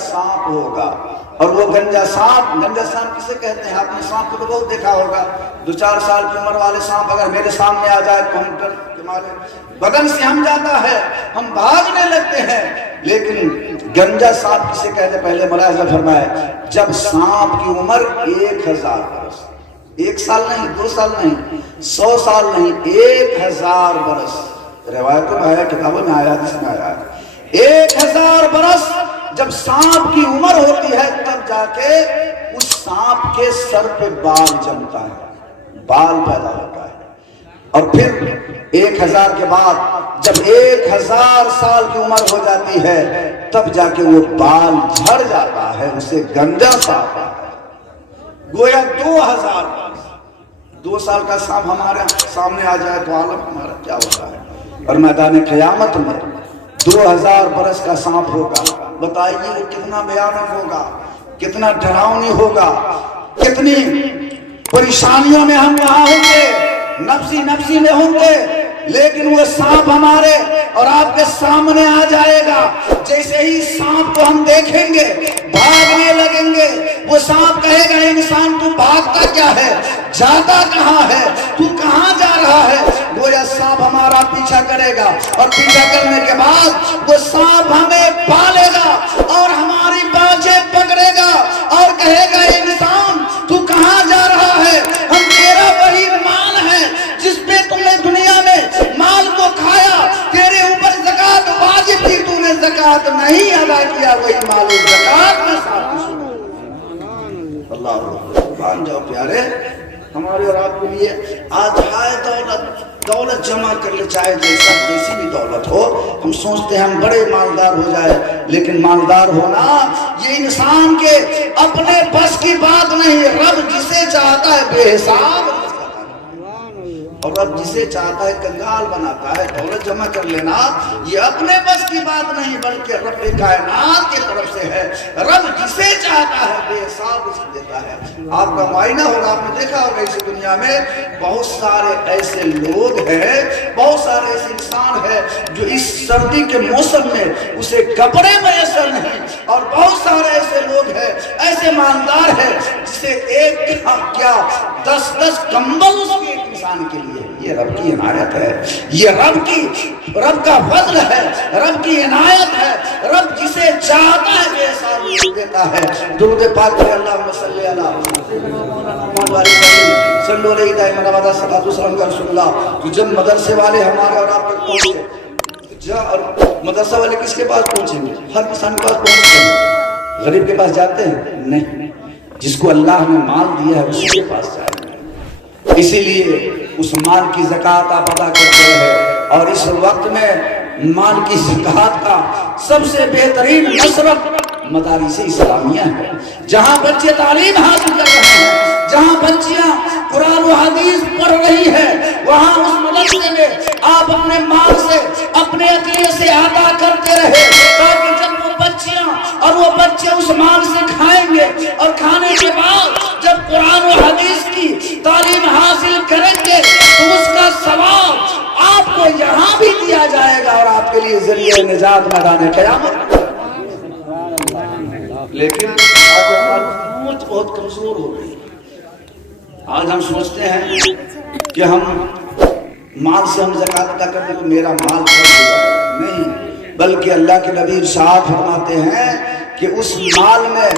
سانپ ہوگا، اور وہ گنجا سانپ کسے کہتے ہیں؟ آپ نے سانپ کو تو بہت دیکھا ہوگا، 2-4 سال کی عمر والے سانپ اگر میرے سامنے آ جائے تو ہم ڈر کے مارے بدن سے ہم جاتا ہے، ہم بھاگنے لگتے ہیں۔ لیکن گنجا سانپ کسے کہتے ہیں؟ پہلے ملاحظہ فرمائے، جب سانپ کی عمر 1000 برس، 1 سال نہیں، 2 سال نہیں، 100 سال نہیں، 1000 برس، روایتوں میں آیا، کتابوں میں آیا، حدیث میں آیا، 1000 برس جب سانپ کی عمر ہوتی ہے تب جا کے اس سانپ کے سر پہ بال جمتا ہے، بال پیدا ہوتا ہے، اور پھر 1000 کے بعد جب 1000 سال کی عمر ہو جاتی ہے تب جا کے وہ بال جھڑ جاتا ہے، اسے گنجا سانپ ہے۔ گویا 2000 2 سال کا سانپ ہمارے سامنے آ جائے تو عالم ہمارا کیا ہوتا ہے، اور میدان قیامت میں 2000 برس کا سانپ ہوگا، بتائیے وہ کتنا بھیانک ہوگا، کتنا ڈراؤنی ہوگا، کتنی پریشانیوں میں ہم وہاں ہوں گے، نفسی میں ہوں گے، لیکن وہ سانپ ہمارے اور آپ کے سامنے آ جائے گا، جیسے ہی سانپ کو ہم دیکھیں گے بھاگنے لگیں گے، وہ سانپ کہے گا انسان تو بھاگتا کیا ہے، جاتا کہاں ہے، تو کہاں جا رہا ہے؟ گویا سانپ ہمارا پیچھا کرے گا، اور پیچھا کرنے کے بعد وہ سانپ ہمیں پالے گا اور ہماری باجیں پکڑے گا اور کہے گا انسان تو کہاں جا رہا ہے، ہم تیرا وہی مال ہے جس پہ تم نے دنیا میں مال کو کھایا، تیرے اوپر زکوٰۃ واجب تھی، تو نے زکوٰۃ نہیں ادا کیا، وہی مال زکوٰۃ میں ساتھ۔ اللہ مان جاؤ پیارے، ہمارے اور آپ کے لیے آج ہے دولت جمع کر لے، چاہے جیسی بھی دولت ہو، ہم سوچتے ہیں ہم بڑے مالدار ہو جائے، لیکن مالدار ہونا یہ انسان کے اپنے بس کی بات نہیں، رب جسے چاہتا ہے بے حساب، اور رب جسے چاہتا ہے کنگال بناتا ہے۔ دولت جمع کر لینا یہ اپنے بس کی بات نہیں، بلکہ رب کائنات کی طرف سے ہے، رب جسے چاہتا ہے بے حساب اسے دیتا ہے۔ آپ کا معائنہ ہوگا، آپ نے دیکھا ہوگا اس دنیا میں بہت سارے ایسے لوگ ہیں، بہت سارے ایسے انسان ہیں جو اس سردی کے موسم میں اسے کپڑے میسر نہیں، اور بہت سارے ایسے لوگ ہیں، ایسے مالدار ہیں جسے ایک کیا 10 کمبل اس کے انسان کے لیے۔ یہ رب کی عنایت ہے، یہ رب کا فضل ہے، رب کی عنایت ہے، رب جسے چاہتا ہے بے حساب دیتا ہے۔ درود پاک پڑھیں، اللہم صلی علی محمد و آلہ صلو علیہ دائما ابدا صلاۃ و سلام کا رسول اللہ۔ تو جب مدرسے والے ہمارے اور آپ تک پہنچے، اور مدرسہ والے کس کے پاس پہنچیں گے؟ ہر کسان کے پاس پہنچتے ہیں، غریب کے پاس جاتے ہیں نہیں، جس کو اللہ نے مال دیا ہے اسی کے پاس جائیں گے۔ اسی لیے اس مال کی زکوٰۃ آپ ادا کرتے ہیں، اور اس وقت میں مال کی زکوٰۃ کا سب سے بہترین مصرف مدارس اسلامیہ ہے، جہاں بچے تعلیم حاصل کر رہے ہیں، جہاں بچیاں قرآن و حدیث پڑھ رہی ہیں، وہاں اس مدرسے میں آپ اپنے مال سے، اپنے عقیدے سے عطا کرتے رہے، تاکہ جب وہ بچیاں اور وہ بچے اس مال سے کھائیں گے، اور کھانے کے بعد جب قرآن و حدیث کی تعلیم حاصل کریں گے تو اس کا ثواب آپ کو یہاں بھی دیا جائے گا، اور آپ کے لیے ذریعہ نجات میدان قیامت۔ لیکن آج ہماری سوچ بہت کمزور ہو گئی، آج ہم سوچتے ہیں کہ ہم مال سے ہم زکوٰۃ ادا کرتے تو میرا مال خرچ ہو جائے، نہیں، بلکہ اللہ کے نبی ارشاد فرماتے ہیں کہ اس مال میں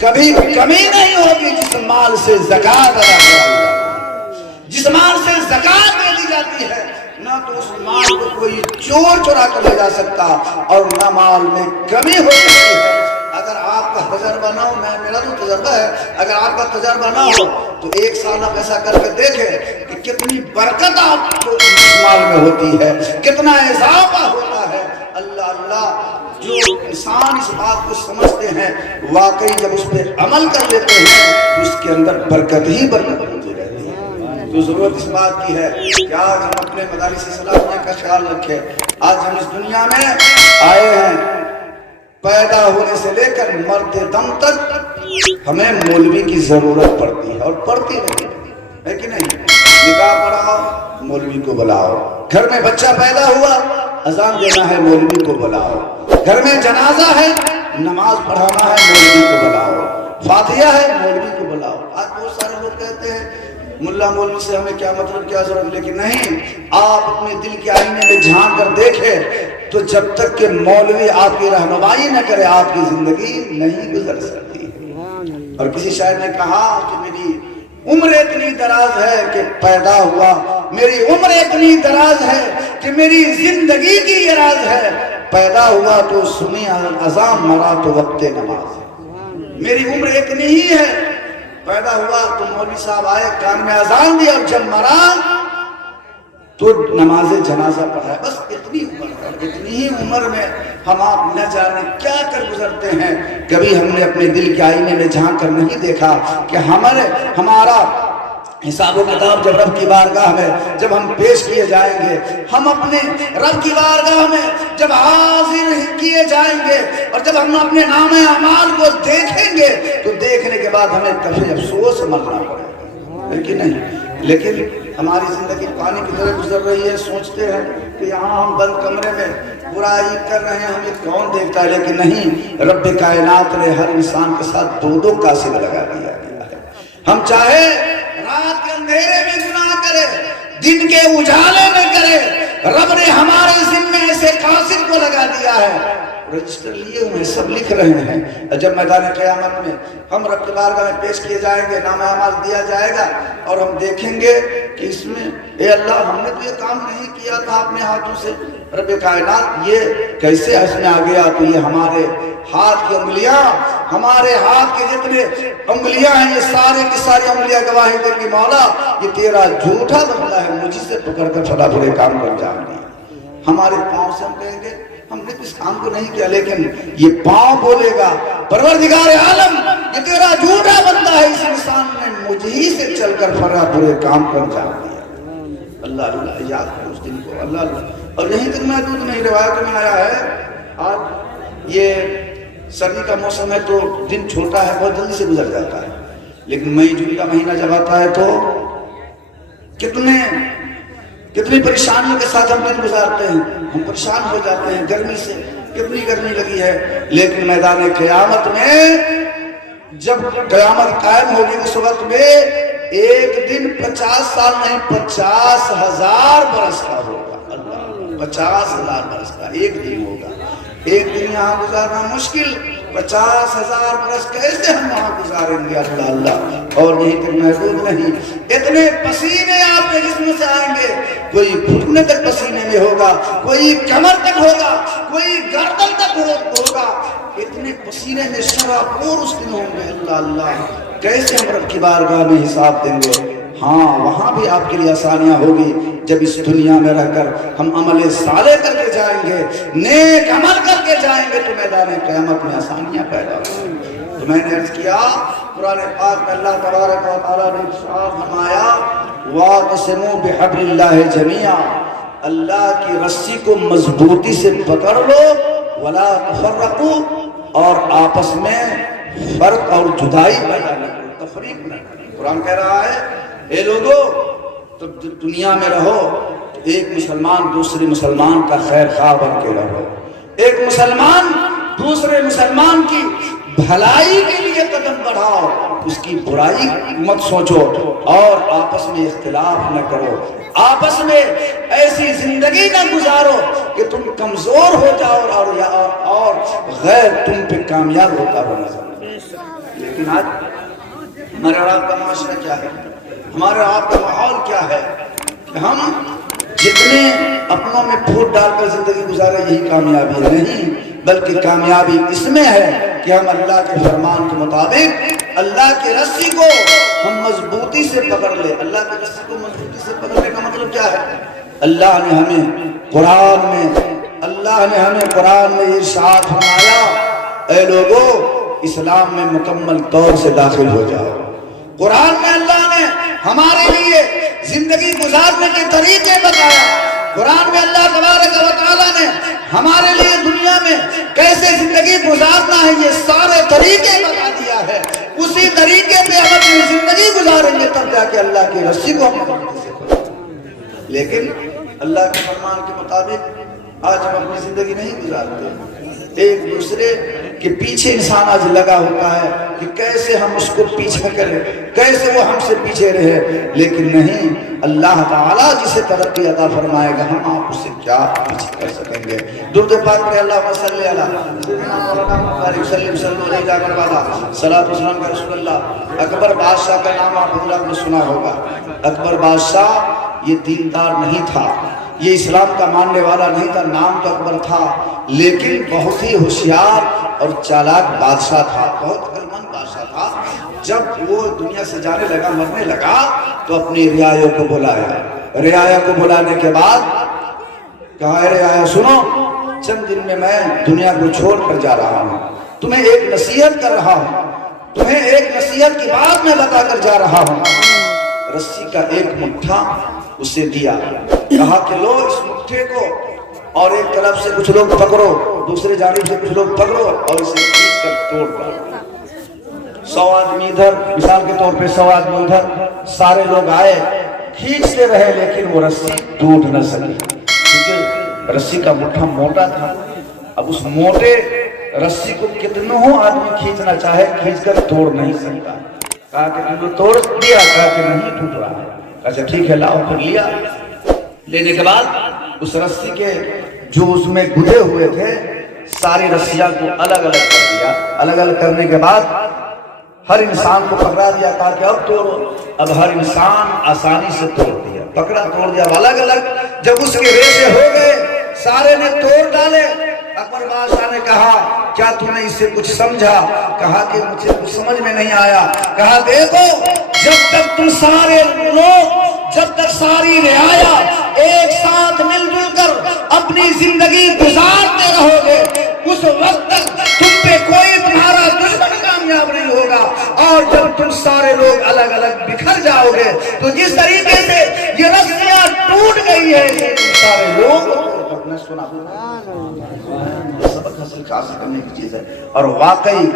کبھی کمی نہیں ہوگی جس مال سے زکوٰۃ ادا کی جاتی ہے، جس مال سے زکوٰۃ دے دی جاتی ہے، نہ تو اس مال کو کوئی چور چرا کر لے جا سکتا، اور نہ مال میں کمی ہو سکتی ہے۔ اگر آپ کا تجربہ نہ ہو، میرا تو تجربہ ہے، اگر آپ کا تجربہ نہ ہو تو 1 سال آپ ایسا کر کے دیکھیں کہ کتنی برکت آپ کو اس مال میں ہوتی ہے، کتنا اضافہ ہوتا ہے۔ اللہ جو انسان اس بات کو سمجھتے ہیں، واقعی جب اس پہ عمل کر لیتے ہیں تو اس کے اندر برکت ہی برکت ہوتی رہتی ہے۔ تو ضرورت اس بات کی ہے کہ آج ہم اپنے مدارس اسلامیہ کا خیال رکھیں۔ آج ہم اس دنیا میں آئے ہیں، پیدا ہونے سے لے کر مرتے دم تک ہمیں مولوی کی ضرورت پڑتی ہے، اور پڑتی ہے کہ نہیں؟ نکاح پڑھاؤ، مولوی کو بلاؤ، گھر میں بچہ پیدا ہوا، اذان دینا ہے، مولوی کو بلاؤ، گھر میں جنازہ ہے، نماز پڑھانا ہے مولوی کو بلاؤ، فاتحہ ہے مولوی کو بلاؤ۔ آج بہت سارے لوگ کہتے ہیں ملا مولوی سے ہمیں کیا مطلب کیا ضرورت، لیکن نہیں، آپ اپنے دل کے آئینے میں جھانک کر دیکھیں تو جب تک کہ مولوی آپ کی رہنمائی نہ کرے آپ کی زندگی نہیں گزر سکتی۔ اور کسی شاعر نے کہا کہ میری عمر اتنی دراز ہے کہ پیدا ہوا، میری عمر اتنی دراز ہے کہ میری زندگی کی یہ راز ہے، پیدا ہوا تو سنی اذان، مرا تو وقت نماز ہے۔ میری عمر اتنی ہی ہے، پیدا ہوا تو مولوی صاحب آئے، کان میں اذان دی، اور جب مرا تو نماز جنازہ پڑھا ہے۔ بس اتنی عمر ہے، اتنی ہی عمر میں ہم آپ نہ جانے کیا کر گزرتے ہیں۔ کبھی ہم نے اپنے دل کے آئینے میں جھانک کر نہیں دیکھا کہ ہمارا حساب و کتاب جب رب کی بارگاہ میں جب ہم پیش کیے جائیں گے، ہم اپنے رب کی بارگاہ میں جب حاضر کیے جائیں گے، اور جب ہم اپنے نام اعمال کو دیکھیں گے تو دیکھنے کے بعد ہمیں کبھی افسوس مرنا پڑے گا، لیکن نہیں۔ لیکن ہماری زندگی پانی کی طرح گزر رہی ہے، سوچتے ہیں کہ یہاں ہم بند کمرے میں برائی کر رہے ہیں، ہمیں کون دیکھتا ہے، لیکن نہیں، رب کائنات نے ہر انسان کے ساتھ دو قاصد لگا دیا ہے۔ ہم چاہے رات کے اندھیرے میں گناہ کرے، دن کے اجالے میں کرے، رب نے ہمارے ذمے ایسے قاصد کو لگا دیا ہے، رجسٹر لیے ہوئے سب لکھ رہے ہیں۔ جب میدان قیامت میں ہم رب کی بارگاہ میں پیش کیے جائیں گے، نام اعمال دیا جائے گا، اور ہم دیکھیں گے کہ اس میں اے اللہ ہم نے تو یہ کام نہیں کیا تھا اپنے ہاتھوں سے، رب کائنات یہ کیسے اس میں آ گیا؟ تو یہ ہمارے ہاتھ کی انگلیاں، ہمارے ہاتھ کے جتنے انگلیاں ہیں، یہ سارے کی ساری انگلیاں گواہی دیں گی مولا یہ تیرا جھوٹا بندہ ہے، مجھ سے پکڑ کر فلا برے کام کر جان دیا۔ ہمارے پاؤں سے ہم کہیں گے ہم نے اس کام کو نہیں کیا، لیکن یہ پاؤں بولے گا پروردگار عالم یہ تیرا جھوٹا بندہ ہے، اس انسان نے مجھ ہی سے چل کر فرا برے کام کر جان دیا۔ اللہ اللہ یاد کرو اس دن کو، اللہ اللہ۔ اور یہیں تک محدود نہیں، روایت میں آیا ہے آج یہ سردی کا موسم ہے تو دن چھوٹا ہے، بہت جلدی سے گزر جاتا ہے، لیکن مئی جون کا مہینہ جب آتا ہے تو کتنی پریشانیوں کے ساتھ ہم دن گزارتے ہیں، ہم پریشان ہو جاتے ہیں گرمی سے، کتنی گرمی لگی ہے، لیکن میدان قیامت میں جب قیامت قائم ہوگی اس وقت میں ایک دن 50 سال نہیں 50,000 برس کا ہوگا، اللہ 50,000 برس کا ایک دن ہوگا۔ ایک دن یہاں گزارنا مشکل، 50,000 برس کیسے ہم وہاں گزاریں گے؟ اللہ اللہ۔ اور یہیں تک محدود نہیں، اتنے پسینے آپ کے جسم سے آئیں گے، کوئی گھٹنے تک پسینے میں ہوگا، کوئی کمر تک ہوگا، کوئی گردن تک ہوگا، اتنے پسینے میں شرابور اس دن ہوں گے۔ اللہ اللہ، کیسے ہم رب کی بارگاہ میں حساب دیں گے؟ ہاں وہاں بھی آپ کے لیے آسانیاں ہوگی، جب اس دنیا میں رہ کر ہم عمل صالح کر کے جائیں گے، نیک عمل کر کے جائیں گے تو میدان قیامت میں آسانیاں پیدا ہوں گی۔ تو میں نے عرض کیا قرآن پاک میں اللہ تبارک و تعالیٰ نے ارشاد فرمایا وَاعْتَصِمُوا بِحَبْلِ اللَّهِ جَمِيعًا، اللہ کی رسی کو مضبوطی سے پکڑ لو، وَلَا تَفَرَّقُوا، اور آپس میں فرق اور جدائی پیدا نہ کرو، تفریق نہ کرو۔ قرآن کہہ رہا ہے اے لوگو تو دنیا میں رہو تو ایک مسلمان دوسرے مسلمان کا خیر خواہ بن کے رہو، ایک مسلمان دوسرے مسلمان کی بھلائی کے لیے قدم بڑھاؤ، اس کی برائی مت سوچو، اور آپس میں اختلاف نہ کرو، آپس میں ایسی زندگی نہ گزارو کہ تم کمزور ہو جاؤ اور غیر تم پہ کامیاب ہوتا ہو نظر۔ لیکن آج ہمارے آپ کا معاشرہ کیا ہے، ہمارے آپ کا ماحول کیا ہے کہ ہم جتنے اپنوں میں پھوٹ ڈال کر زندگی گزارے یہی کامیابی ہے؟ نہیں، بلکہ کامیابی اس میں ہے کہ ہم اللہ کے فرمان کے مطابق اللہ کی رسی کو ہم مضبوطی سے پکڑ لیں۔ اللہ کی رسی کو مضبوطی سے پکڑنے کا مطلب کیا ہے؟ اللہ نے ہمیں قرآن میں ارشاد فرمایا اے لوگو اسلام میں مکمل طور سے داخل ہو جاؤ۔ قرآن میں اللہ نے ہمارے لیے زندگی گزارنے کے طریقے بتایا، قرآن میں اللہ تبارک و تعالیٰ نے ہمارے لیے دنیا میں کیسے زندگی گزارنا ہے یہ سارے طریقے بتا دیا ہے، اسی طریقے پہ ہم اپنی زندگی گزاریں گے تب جا کے اللہ کی رسی کو ہم مضبوطی سے پکڑیں۔ لیکن اللہ کے فرمان کے مطابق آج ہم اپنی زندگی نہیں گزارتے، ایک دوسرے کے پیچھے انسان آج لگا ہوتا ہے کہ کیسے ہم اس کو پیچھا کریں، کیسے وہ ہم سے پیچھے رہے، لیکن نہیں، اللہ تعالیٰ جسے ترقی عطا فرمائے گا ہم آپ اسے کیا پیچھے کر سکیں گے۔ درود پاک پڑھیں، اللہم صلی علی سیدنا مولانا محمد وسلم صلی اللہ علیہ وسلم۔ صلاۃ و سلام کا رسول اللہ۔ اکبر بادشاہ کا نام آپ حضرات نے سنا ہوگا۔ اکبر بادشاہ یہ دیندار نہیں تھا، یہ اسلام کا ماننے والا نہیں تھا، نام تو اکبر تھا، لیکن بہت ہی ہوشیار اور چالاک بادشاہ تھا، بہت عقلمند بادشاہ تھا۔ جب وہ دنیا سے جانے لگا، مرنے لگا، تو اپنی رعایا کو بلایا۔ رعایا کو بلانے کے بعد کہا، اے رعایا سنو، چند دن میں دنیا کو چھوڑ کر جا رہا ہوں، تمہیں ایک نصیحت کر رہا ہوں، تمہیں ایک نصیحت کی بات میں بتا کر جا رہا ہوں۔ رسی کا ایک مٹھا اسے دیا، کہا کہ لو اس مٹھے کو اور ایک طرف سے کچھ لوگ پکڑو، دوسرے جانب سے کچھ لوگ پکڑو اور اسے کھینچ کر توڑ ڈالو۔ 100 آدمی ادھر، مثال کے طور پہ 100 آدمی ادھر، سارے لوگ آئے، کھینچتے رہے، لیکن وہ رسی ٹوٹ نہ سکی، کیونکہ رسی کا مٹھا موٹا تھا۔ اب اس موٹے رسی کو کتنوں آدمی کھینچنا چاہے، کھینچ کر توڑ نہیں سکتا۔ کہا کہ تم نے توڑ دیا؟ کہا کہ نہیں، ٹوٹ رہا ہے۔ اچھا ٹھیک ہے، لاؤ۔ پھر لیا، لینے کے بعد اس رسی کے جو اس میں گدے ہوئے تھے ساری رسیاں کو الگ الگ کر دیا۔ الگ الگ کرنے کے بعد ہر انسان کو پکڑا دیا، کہا کہ اب توڑو۔ اب ہر انسان آسانی سے توڑ دیا، پکڑا، توڑ دیا، الگ الگ۔ جب اس کے ریشے ہو گئے، سارے نے توڑ ڈالے۔ اکبر بادشاہ نے کہا، کیا تم نے اس سے کچھ سمجھا؟ کہا کہ مجھے کچھ سمجھ میں نہیں آیا۔ کہا دیکھو، جب تک تم سارے لوگ، جب تک ساری رعایا ایک ساتھ مل جل کر اپنی زندگی گزارتے رہو گے، اس وقت تک تم پہ کوئی تمہارا دشمن کامیاب نہیں ہوگا۔ اور جب تم سارے لوگ الگ الگ بکھر جاؤ گے تو جس طریقے سے یہ رسیاں ٹوٹ گئی ہے، تم سارے لوگ سبق حاصل کرنے کی چیز ہے۔ اور واقعی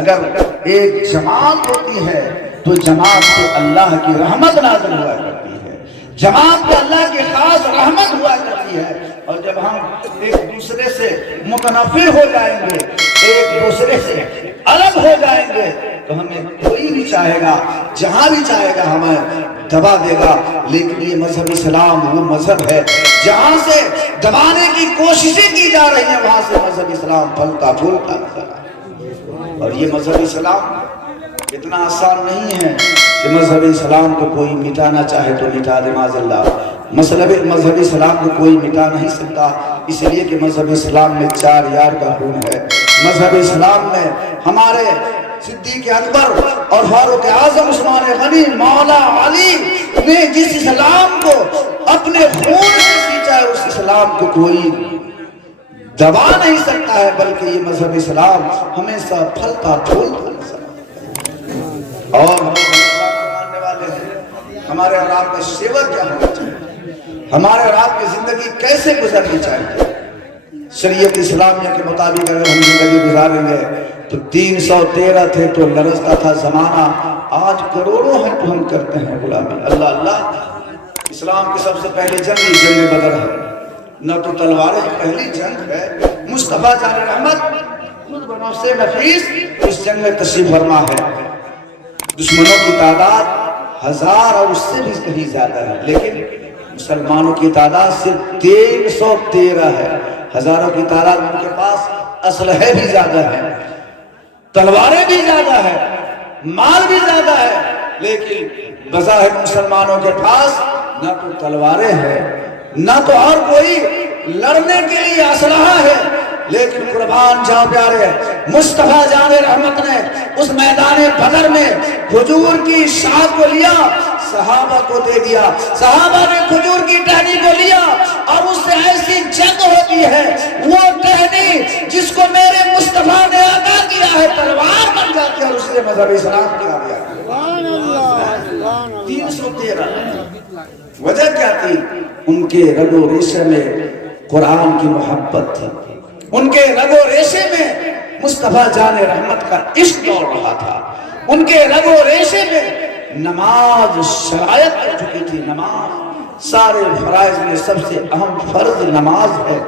اگر ایک جماعت ہوتی ہے تو جماعت پہ اللہ کی رحمت نازل ہوا کرتی ہے، جماعت پہ اللہ کی خاص رحمت ہوا کرتی ہے۔ اور جب ہم ایک دوسرے سے متنفر ہو جائیں گے، ایک دوسرے سے الگ ہو جائیں گے، تو ہمیں کوئی بھی چاہے گا، جہاں بھی چاہے گا ہمیں دبا دے گا۔ لیکن یہ مذہب اسلام وہ مذہب ہے جہاں سے دبانے کی کوششیں کی جا رہی ہیں، وہاں سے مذہب اسلام پھلتا پھولتا نظر آئے۔ اور یہ مذہب اسلام اتنا آسان نہیں ہے کہ مذہب اسلام کو کوئی مٹانا چاہے تو مٹا دے، معاذ اللہ۔ مذہب اسلام کو کوئی مٹا نہیں سکتا، اس لیے کہ مذہب اسلام میں 4 یار کا خون ہے۔ مذہب اسلام میں ہمارے صدیق اکبر اور فاروق اعظم عثمان غنی مولا علی نے جس اسلام کو اپنے خون سے سینچا ہے، اس اسلام کو کوئی دبا نہیں سکتا ہے، بلکہ یہ مذہب اسلام ہمیشہ پھلتا پھولتا نظر آتا ہے۔ اور ہم اسلام کو ماننے والے ہیں، ہمارے اور آپ کا سیوا کیا ہونا چاہیے، ہمارے اور آپ کی زندگی کیسے گزرنی چاہیے۔ شریعت اسلامیہ کے مطابق اگر ہم زندگی گزاریں گے تو 313 تھے تو لرزتا تھا زمانہ، آج کروڑوں ہیں تو ہم کرتے ہیں غلامی۔ اللہ اللہ، اسلام کی سب سے پہلی جنگ جنگ بدر ہے، نہ تو تلواریں، پہلی جنگ ہے۔ مصطفیٰ جان رحمت خود بنفس نفیس اس جنگ میں تشریف فرما ہے۔ دشمنوں کی تعداد 1000 اور اس سے بھی کہیں زیادہ ہے، لیکن مسلمانوں کی تعداد صرف 313 ہے۔ ہزاروں کی تعداد ان کے پاس اسلحے بھی زیادہ ہیں، تلواریں بھی زیادہ ہیں، مال بھی زیادہ ہے، لیکن بظاہر مسلمانوں کے پاس نہ تو تلواریں ہیں، نہ تو اور کوئی لڑنے کے لیے اسلحہ ہے۔ لیکن قربان جاؤ پیارے، مصطفیٰ جان رحمت نے اس میدان بدر میں کھجور کی شاخ کو لیا، صحابہ کو دے دیا، صحابہ نے کھجور کی ٹہنی کو لیا، اور اس سے ایسی جنگ ہوتی ہے، وہ ٹہنی جس کو میرے مصطفیٰ نے عطا کیا ہے تلوار بن جاتی ہے، اور اس نے مذہب اسلام کیا گیا۔ 313 وجہ کیا تھی؟ ان کے رگ و ریشے میں قرآن کی محبت تھی، ان کے رگ و ریشے میں مصطفیٰ جان رحمت کا عشق دوڑ رہا تھا، ان کے رگ و ریشے میں نماز شرائط کر چکی تھی۔ نماز سارے فرائض میں سب سے اہم فرض نماز ہے،